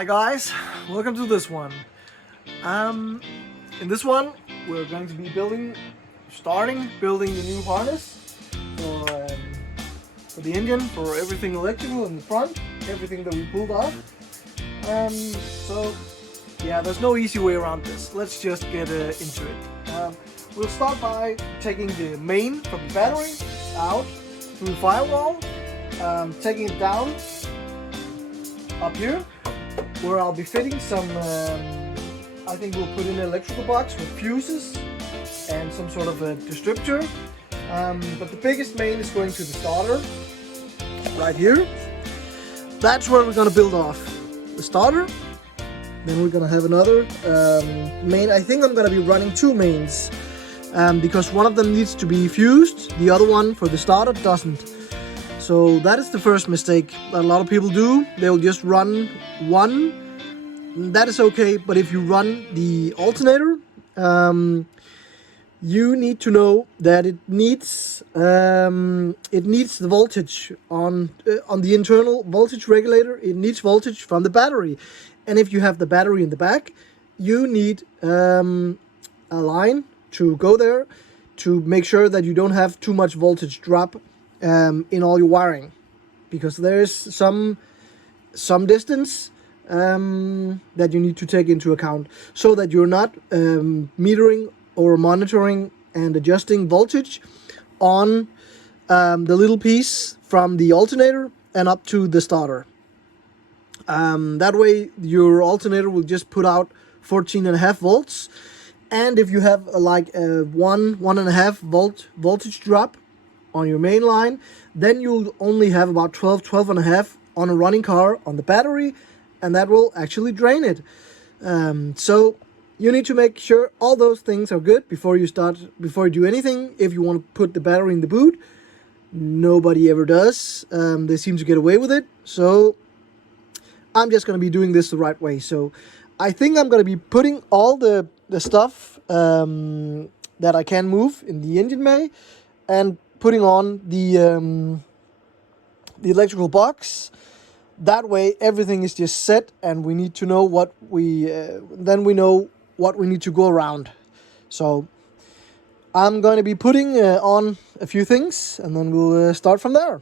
Hi guys, welcome to this one. In this one we're going to be starting building the new harness for the engine, for everything electrical in the front, everything that we pulled off. So yeah, there's no easy way around this. Let's just get into it. We'll start by taking the main from the battery out through the firewall, taking it down up here, where I'll be fitting some, I think we'll put in an electrical box with fuses and some sort of a distributor. But the biggest main is going to the starter, right here. That's where we're going to build off the starter. Then we're going to have another main. I think I'm going to be running two mains, because one of them needs to be fused, the other one for the starter doesn't. So that is the first mistake that a lot of people do. They'll just run one. That is okay, but if you run the alternator, you need to know that it needs the voltage on the internal voltage regulator. It needs voltage from the battery, and if you have the battery in the back, you need a line to go there to make sure that you don't have too much voltage drop in all your wiring, because there's some distance that you need to take into account, so that you're not metering or monitoring and adjusting voltage on the little piece from the alternator and up to the starter. That way your alternator will just put out 14.5 volts, and if you have like a 1.5 volt voltage drop on your main line, then you'll only have about 12.5 on a running car on the battery, and that will actually drain it. So you need to make sure all those things are good before you do anything. If you want to put the battery in the boot, nobody ever does. They seem to get away with it, so I'm just going to be doing this the right way. So I think I'm going to be putting all the stuff that I can move in the engine bay and putting on the electrical box. That way everything is just set, and we need to know what then we know what we need to go around. So I'm going to be putting on a few things, and then we'll start from there.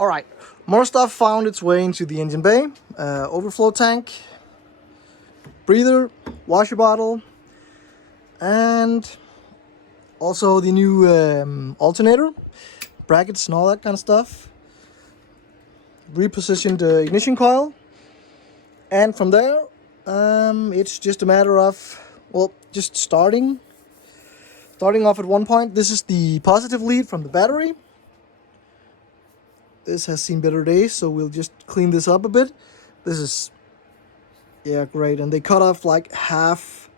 Alright, more stuff found its way into the engine bay. Overflow tank, breather, washer bottle, and also the new alternator, brackets and all that kind of stuff. Repositioned ignition coil, and from there it's just a matter of, well, just starting off at one point. This is the positive lead from the battery. This has seen better days, so we'll just clean this up a bit. This is, yeah, great. And they cut off like half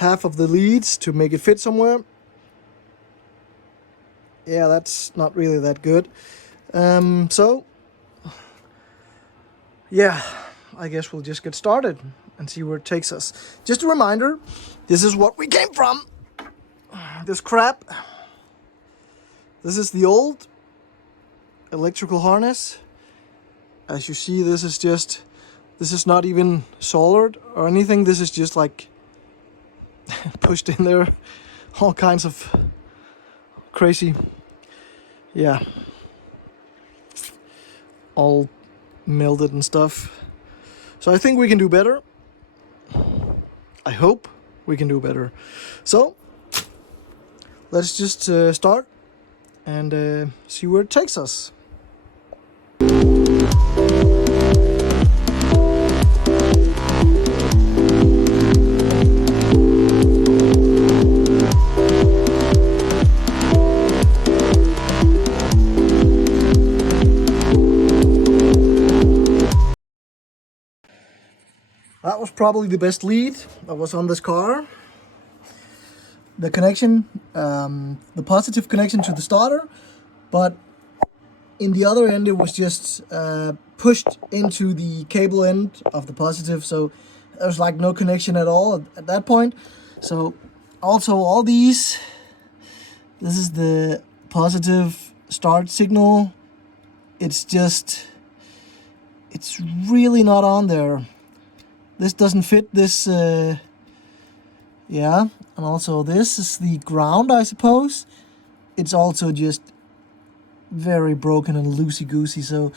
of the leads to make it fit somewhere. Yeah, that's not really that good. So yeah, I guess we'll just get started and see where it takes us. Just a reminder, this is what we came from. This crap. This is the old electrical harness. As you see, this is not even soldered or anything. This is just like pushed in there, all kinds of crazy, yeah, all melted and stuff. So I think we can do better. I hope we can do better. So let's just start and see where it takes us. That was probably the best lead that was on this car. the connection, the positive connection to the starter, but in the other end it was just pushed into the cable end of the positive, so there was like no connection at all at that point. So also all these, this is the positive start signal, it's really not on there. This doesn't fit this, yeah, and also this is the ground, I suppose. It's also just very broken and loosey-goosey, so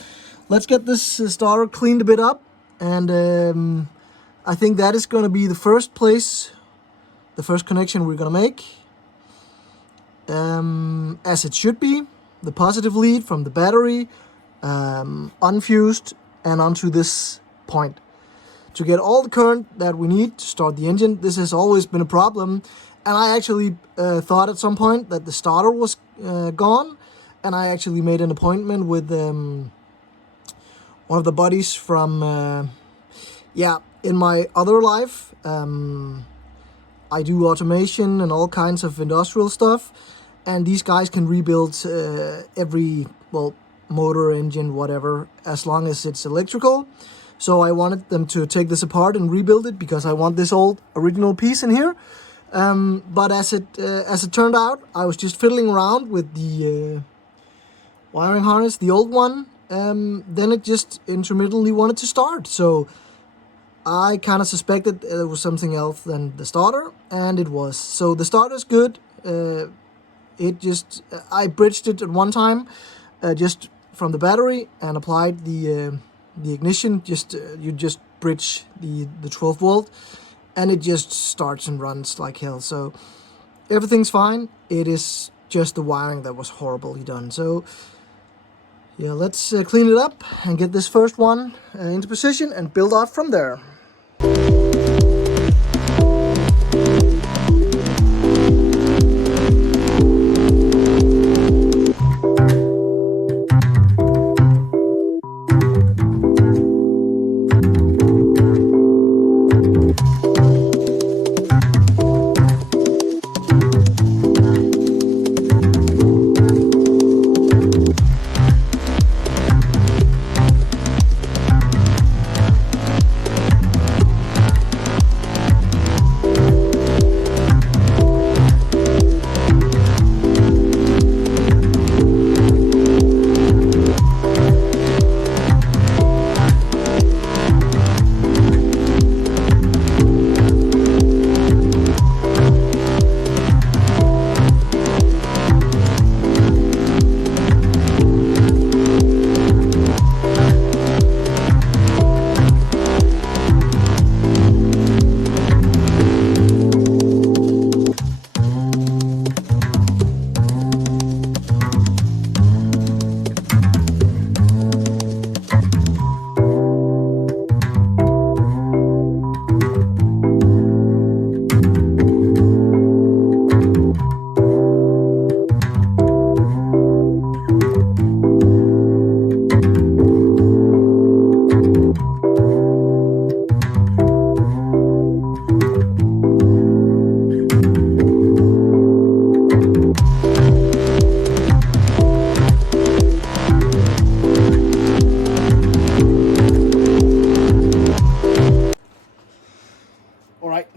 let's get this starter cleaned a bit up, and I think that is going to be the first connection we're going to make, as it should be. The positive lead from the battery, unfused, and onto this point to get all the current that we need to start the engine. This has always been a problem, and I actually thought at some point that the starter was gone, and I actually made an appointment with one of the buddies from, in my other life. I do automation and all kinds of industrial stuff, and these guys can rebuild every, motor, engine, whatever, as long as it's electrical. So I wanted them to take this apart and rebuild it, because I want this old original piece in here. But as it turned out, I was just fiddling around with the wiring harness, the old one. Then it just intermittently wanted to start. So I kind of suspected it was something else than the starter, and it was. So the starter's good. I bridged it at one time, just from the battery, and applied the ignition. You just bridge the 12 volt, and it just starts and runs like hell. So everything's fine. It is just the wiring that was horribly done. So yeah, let's clean it up and get this first one into position and build off from there.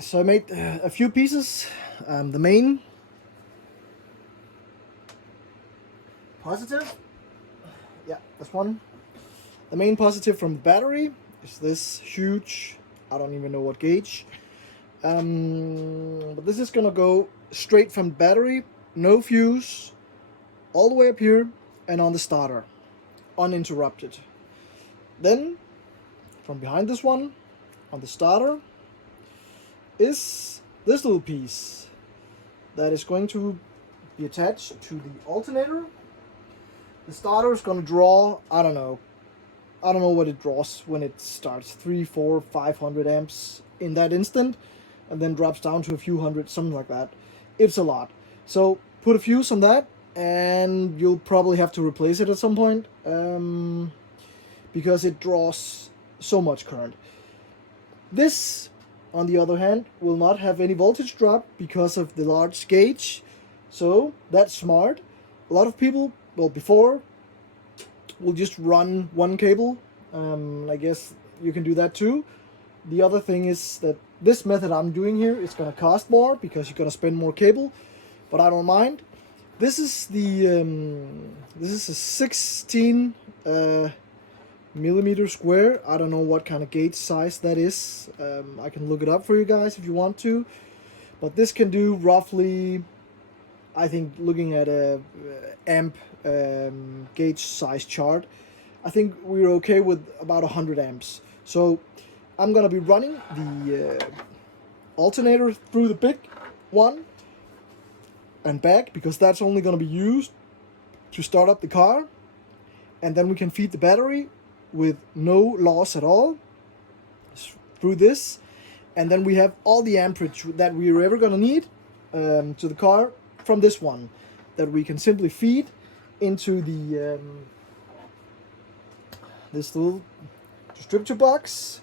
So I made a few pieces. The main positive, this one. The main positive from the battery is this huge, I don't even know what gauge. But this is gonna go straight from the battery, no fuse, all the way up here and on the starter, uninterrupted. Then from behind this one, on the starter, is this little piece that is going to be attached to the alternator. The starter is going to draw, I don't know what it draws when it starts, 300, 400, 500 amps in that instant, and then drops down to a few hundred, something like that. It's a lot. So put a fuse on that, and you'll probably have to replace it at some point, because it draws so much current. This on the other hand, will not have any voltage drop because of the large gauge. So that's smart. A lot of people, well, before, will just run one cable. I guess you can do that too. The other thing is that this method I'm doing here is going to cost more because you're going to spend more cable, but I don't mind. This is a 16 millimeter square. I don't know what kind of gauge size that is. I can look it up for you guys if you want to, but this can do roughly, I think, looking at a amp gauge size chart, I think we're okay with about 100 amps. So I'm gonna be running the alternator through the big one and back, because that's only gonna be used to start up the car, and then we can feed the battery with no loss at all through this, and then we have all the amperage that we're ever gonna need to the car from this one, that we can simply feed into the this little distributor box,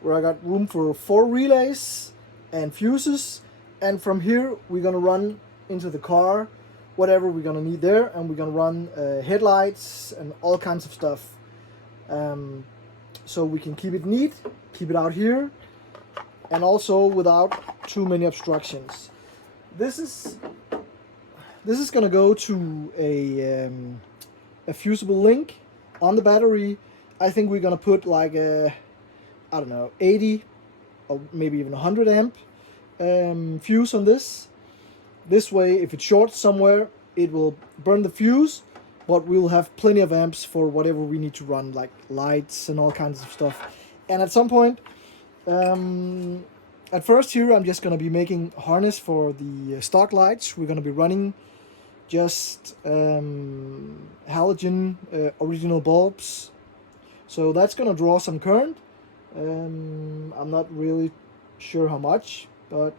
where I got room for 4 relays and fuses, and from here we're gonna run into the car whatever we're gonna need there, and we're gonna run headlights and all kinds of stuff, so we can keep it neat, keep it out here, and also without too many obstructions. This is gonna go to a fusible link on the battery. I think we're gonna put like a, I don't know, 80 or maybe even 100 amp fuse on this. This way, if it shorts somewhere, it will burn the fuse, but we'll have plenty of amps for whatever we need to run, like lights and all kinds of stuff. And at some point, at first here, I'm just gonna be making harness for the stock lights. We're gonna be running just halogen original bulbs. So that's gonna draw some current. I'm not really sure how much, but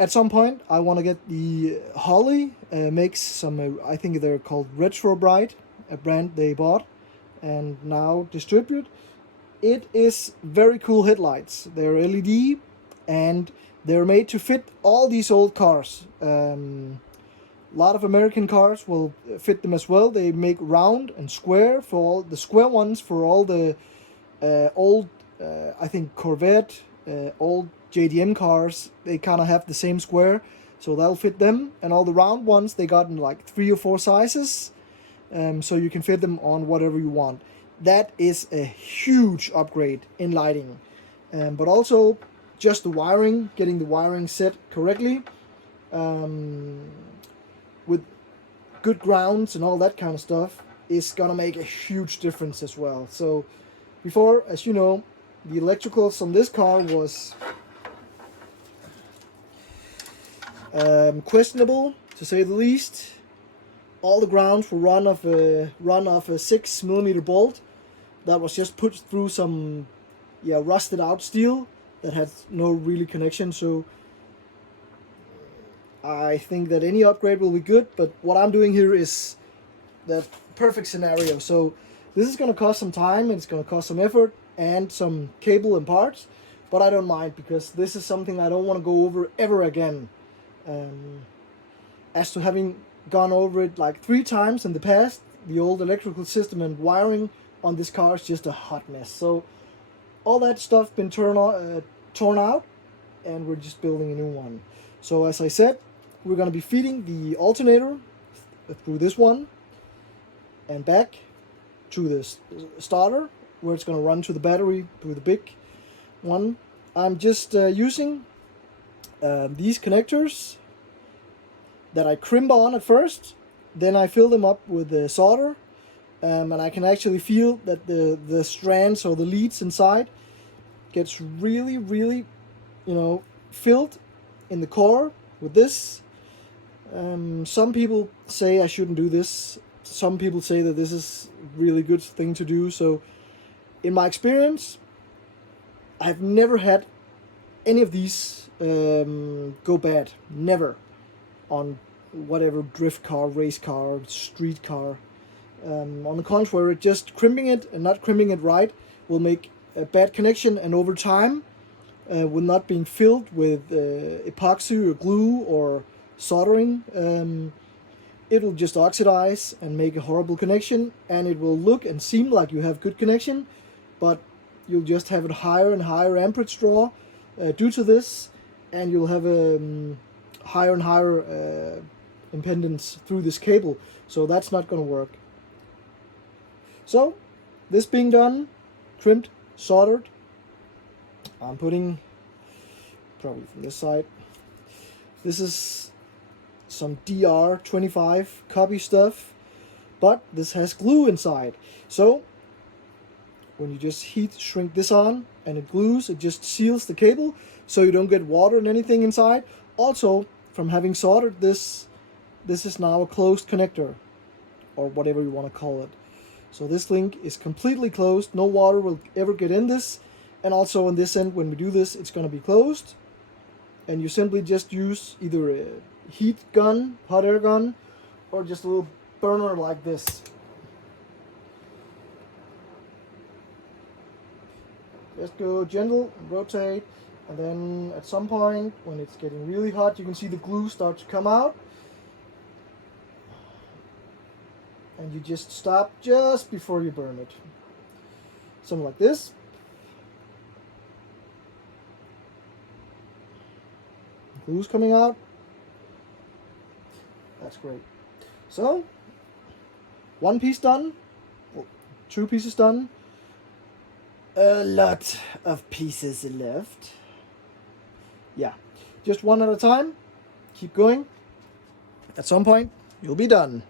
at some point I want to get the Holly makes some, I think they're called Retro Bright, a brand they bought and now distribute. It is very cool headlights. They're LED and they're made to fit all these old cars. A lot of American cars will fit them as well. They make round and square for all the square ones for all the old, I think Corvette, old JDM cars. They kind of have the same square, so that'll fit them. And all the round ones, they got in like 3 or 4 sizes, so you can fit them on whatever you want. That is a huge upgrade in lighting, but also just the wiring, getting the wiring set correctly. With good grounds and all that kind of stuff is gonna make a huge difference as well. So before, as you know, the electricals on this car was questionable, to say the least. All the grounds were run off a 6 millimeter bolt that was just put through some rusted out steel that had no really connection. So I think that any upgrade will be good, but what I'm doing here is the perfect scenario. So this is going to cost some time, it's going to cost some effort and some cable and parts, but I don't mind, because this is something I don't want to go over ever again. As to having gone over it like 3 times in the past, the old electrical system and wiring on this car is just a hot mess. So all that stuff been torn out, and we're just building a new one. So as I said, we're going to be feeding the alternator through this one and back to the starter, where it's going to run to the battery through the big one. I'm just using these connectors that I crimp on at first, then I fill them up with the solder, and I can actually feel that the strands or the leads inside gets really, really, filled in the core with this. Some people say I shouldn't do this. Some people say that this is a really good thing to do. So in my experience, I've never had any of these go bad. Never. On whatever drift car, race car, street car. On the contrary, just crimping it and not crimping it right will make a bad connection, and over time with not being filled with epoxy or glue or soldering, it will just oxidize and make a horrible connection, and it will look and seem like you have good connection, but you'll just have a higher and higher amperage draw due to this, and you'll have a higher and higher impedance through this cable, so that's not going to work. So this being done, crimped, soldered, I'm putting, probably from this side, this is some DR25 copy stuff, but this has glue inside. So when you just heat shrink this on and it glues, it just seals the cable so you don't get water and anything inside. Also, from having soldered this, this is now a closed connector, or whatever you want to call it. So this link is completely closed, no water will ever get in this. And also on this end, when we do this, it's going to be closed. And you simply just use either a heat gun, hot air gun, or just a little burner like this. Just go gentle, rotate, and then at some point, when it's getting really hot, you can see the glue start to come out. And you just stop just before you burn it. Something like this. Glue's coming out. That's great. So, one piece done, well, two pieces done, a lot of pieces left. Yeah, just one at a time, keep going. At some point, you'll be done.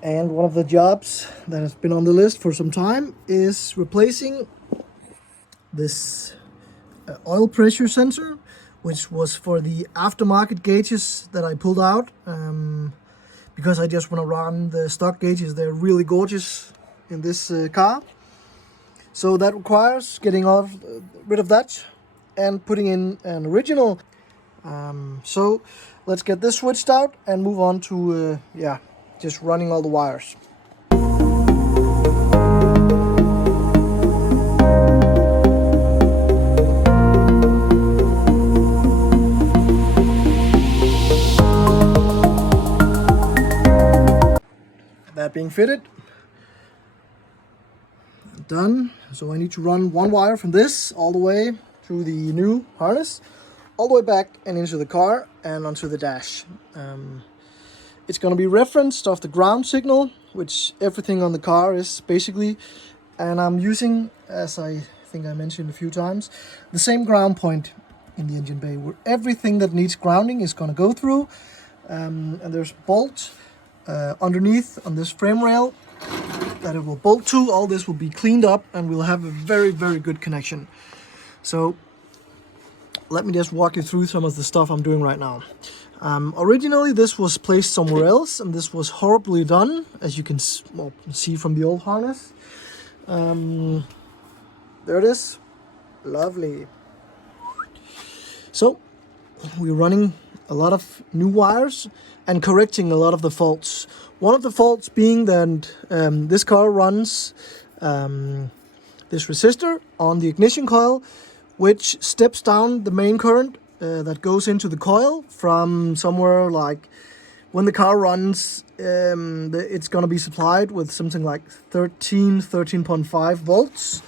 And one of the jobs that has been on the list for some time is replacing this oil pressure sensor, which was for the aftermarket gauges that I pulled out because I just want to run the stock gauges. They're really gorgeous in this car. So that requires getting rid of that and putting in an original. So let's get this switched out and move on to just running all the wires. That being fitted, done. So I need to run one wire from this all the way through the new harness, all the way back and into the car and onto the dash. It's going to be referenced off the ground signal, which everything on the car is basically. and I'm using, as I think I mentioned a few times, the same ground point in the engine bay where everything that needs grounding is going to go through. And there's a bolt underneath on this frame rail that it will bolt to. All this will be cleaned up and we'll have a very, very good connection. So let me just walk you through some of the stuff I'm doing right now. Originally this was placed somewhere else and this was horribly done, as you can see from the old harness. There it is. Lovely. So we're running a lot of new wires and correcting a lot of the faults. One of the faults being that this car runs this resistor on the ignition coil, which steps down the main current that goes into the coil from somewhere like, when the car runs, it's going to be supplied with something like 13.5 volts.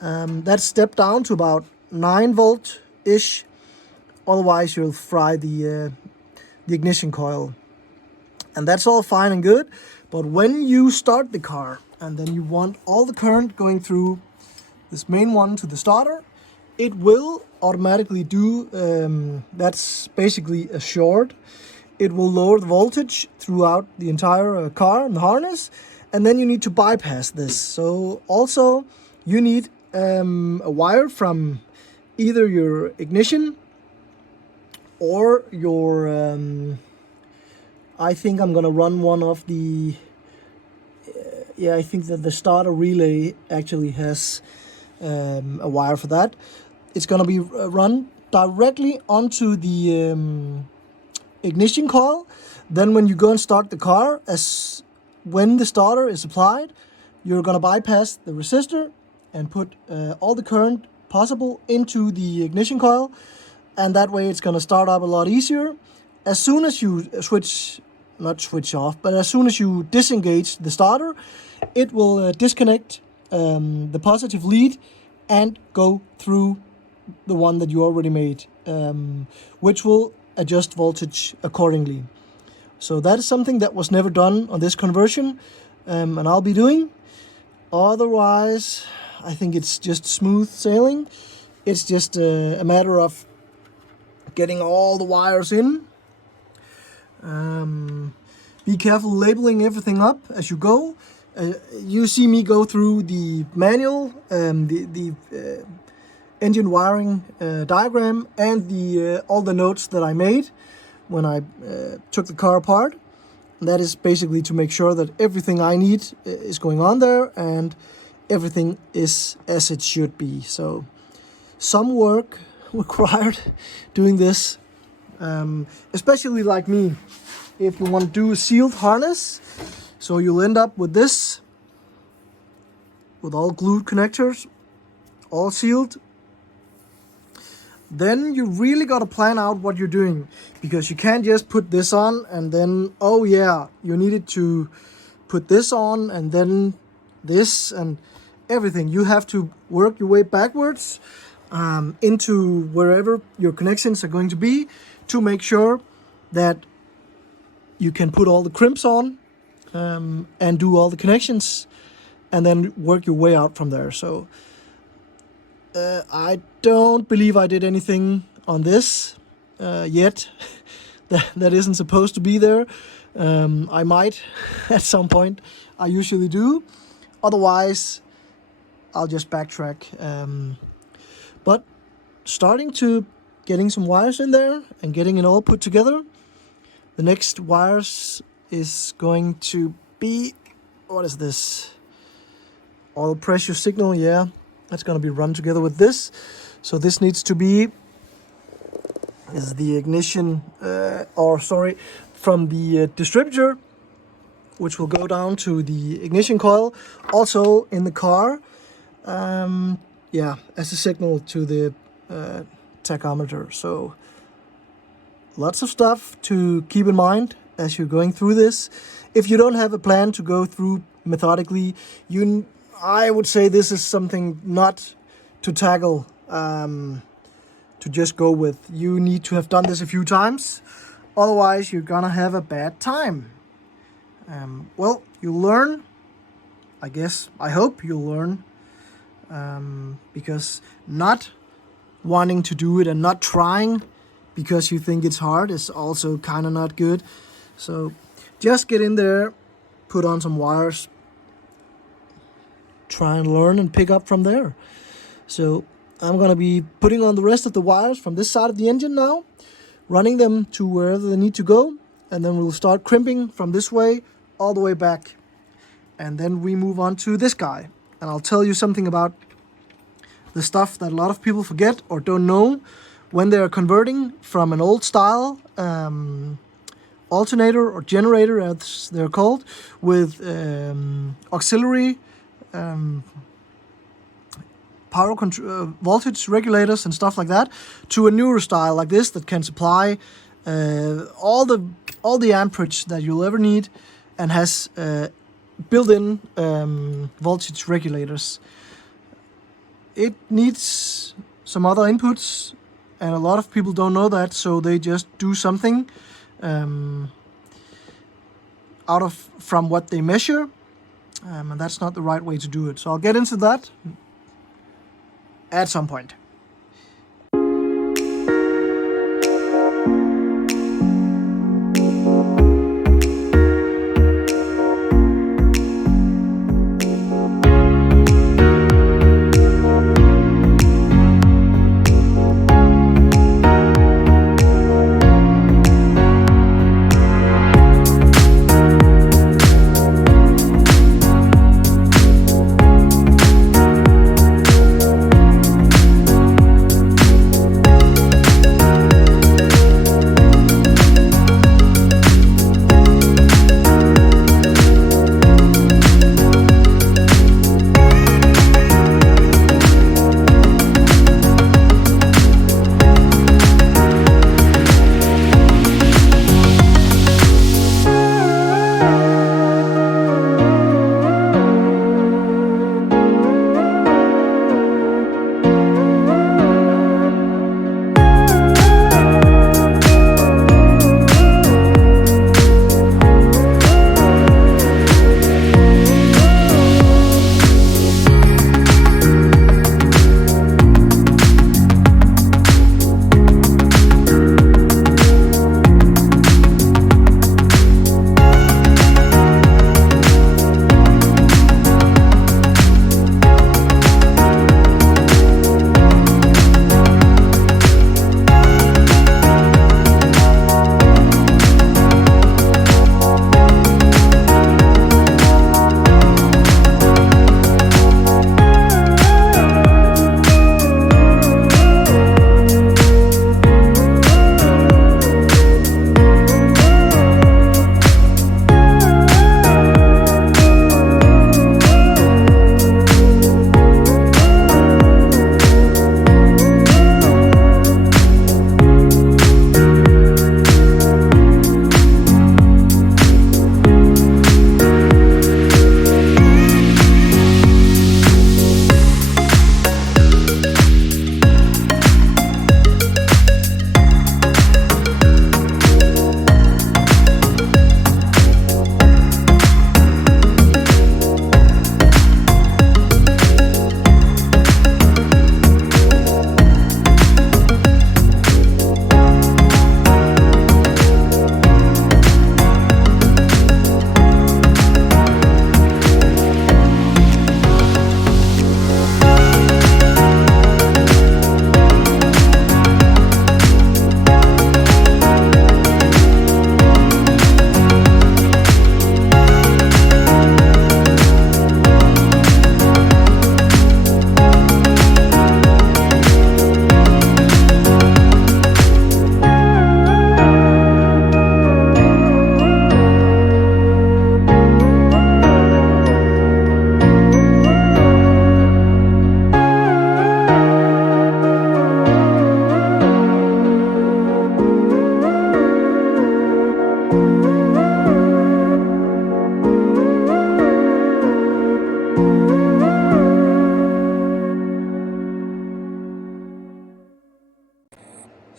That's stepped down to about 9 volt-ish. Otherwise, you'll fry the ignition coil. And that's all fine and good. But when you start the car, and then you want all the current going through this main one to the starter, it will automatically do, that's basically a short. It will lower the voltage throughout the entire car and the harness, and then you need to bypass this. So also you need a wire from either your ignition or your, I think I'm gonna run one of the, yeah, I think that the starter relay actually has a wire for that. It's gonna be run directly onto the ignition coil. Then when you go and start the car, when the starter is applied, you're gonna bypass the resistor and put all the current possible into the ignition coil, and that way it's gonna start up a lot easier. As soon as you not switch off, but as soon as you disengage the starter, it will disconnect the positive lead and go through the one that you already made, which will adjust voltage accordingly. So that is something that was never done on this conversion, and I'll be doing. Otherwise, I think it's just smooth sailing. It's just a matter of getting all the wires in. Be careful labeling everything up as you go. You see me go through the manual, the engine wiring diagram, and all the notes that I made when I took the car apart. That is basically to make sure that everything I need is going on there and everything is as it should be. So some work required doing this, especially like me. If you want to do a sealed harness, so you'll end up with this, with all glued connectors, all sealed. Then you really got to plan out what you're doing, because you can't just put this on and then, oh yeah, you needed to put this on and then this and everything. You have to work your way backwards into wherever your connections are going to be to make sure that you can put all the crimps on and do all the connections and then work your way out from there. So I don't believe I did anything on this yet that isn't supposed to be there. I might at some point. I usually do. Otherwise, I'll just backtrack. But starting to getting some wires in there and getting it all put together. The next wires is going to be, what is this? Oil pressure signal, yeah. That's going to be run together with this. So this needs to be, is the ignition, from the distributor, which will go down to the ignition coil. Also in the car, yeah, as a signal to the tachometer. So lots of stuff to keep in mind as you're going through this. If you don't have a plan to go through methodically, I would say this is something not to tackle, to just go with. You need to have done this a few times, otherwise you're gonna have a bad time. Well, you learn I guess, I hope you'll learn, because not wanting to do it and not trying because you think it's hard is also kind of not good. So just get in there, put on some wires, try and learn and pick up from there. So I'm gonna be putting on the rest of the wires from this side of the engine now, running them to wherever they need to go, and then we'll start crimping from this way all the way back. And then we move on to this guy, and I'll tell you something about the stuff that a lot of people forget or don't know when they are converting from an old style alternator or generator, as they're called, with auxiliary power voltage regulators and stuff like that, to a newer style like this that can supply all the amperage that you'll ever need and has built-in voltage regulators. It needs some other inputs, and a lot of people don't know that, so they just do something from what they measure, and that's not the right way to do it. So I'll get into that at some point.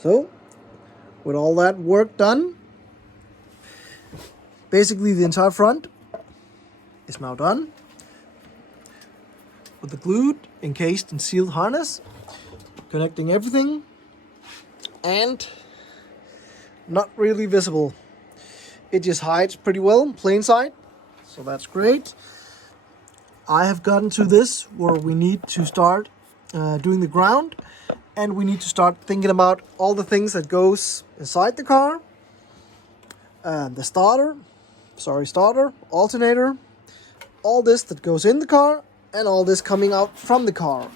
So, with all that work done, basically the entire front is now done. with the glued, encased and sealed harness, connecting everything, and not really visible. It just hides pretty well in plain sight, so that's great. I have gotten to this where we need to start doing the ground, and we need to start thinking about all the things that goes inside the car. The starter, alternator, all this that goes in the car, and all this coming out from the car,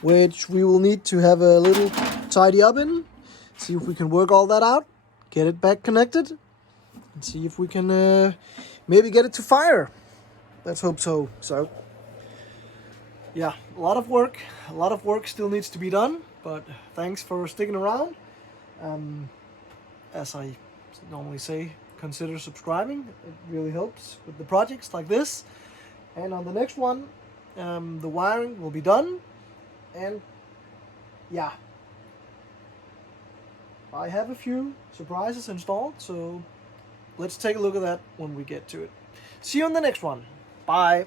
which we will need to have a little tidy up in, see if we can work all that out, get it back connected, and see if we can maybe get it to fire. Let's hope so. So yeah, a lot of work still needs to be done, but thanks for sticking around. As I normally say, consider subscribing. It really helps with the projects like this. And on the next one, the wiring will be done. And yeah, I have a few surprises installed, so let's take a look at that when we get to it. See you on the next one. Bye.